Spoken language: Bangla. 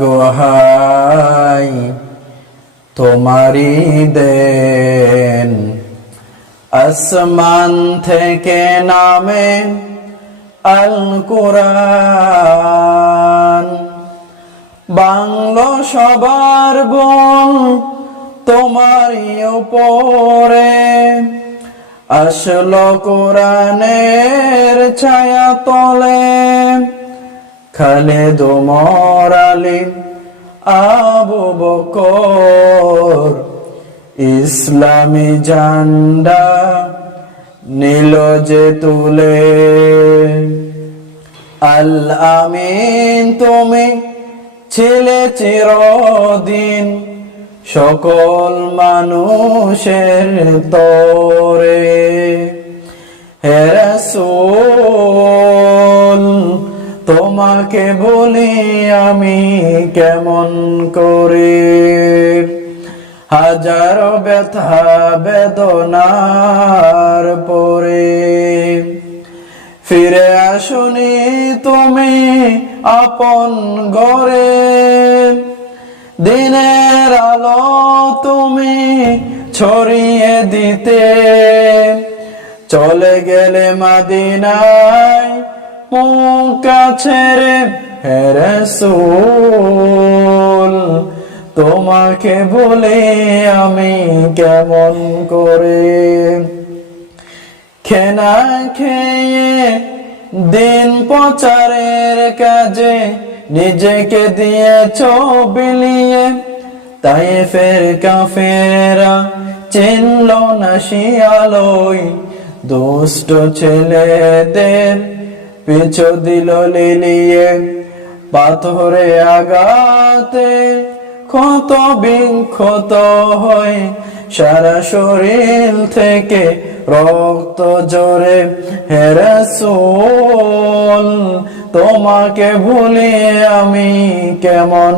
গোহাই তোমারি দেন, আসমান থেকে নামে আল কুরআন। বাংলো সবার বোন তোমারই উপরে, আসলো কোরআনের ছায়া তলে। খালেদ ওমর আলী আবু বকর ইসলামী ঝান্ডা নীল যে তুলে। আল আমিন তুমি ছিলে চিরদিন সকল মানুষের তরে। হে রাসূল তোমাকে বলি আমি কেমন করে, হাজারো ব্যথা বেদনার পরে। ফিরে আসুনি তুমি আপন ঘরে, দিনের আলো তুমি ছড়িয়ে দিতে। চলে গেলে মদিনায় মক্কা ছেড়ে। হে রাসূল তোমাকে বলে আমি কেমন করে, খেনা খেয়ে দিন প্রচারের কাজে নিজেকে দিয়েছ বিলিয়ে। তায়েফের কাফেররা চিনল না শিয়ালয়, দুষ্ট ছেলেদের পিছু দিল লিলিয়ে। পাথরে আঘাতে ক্ষত বিক্ষত হয়ে সারা শরীর থেকে রক্ত ঝরে। হে রাসূল তোমাকে ভুলে আমি কেমন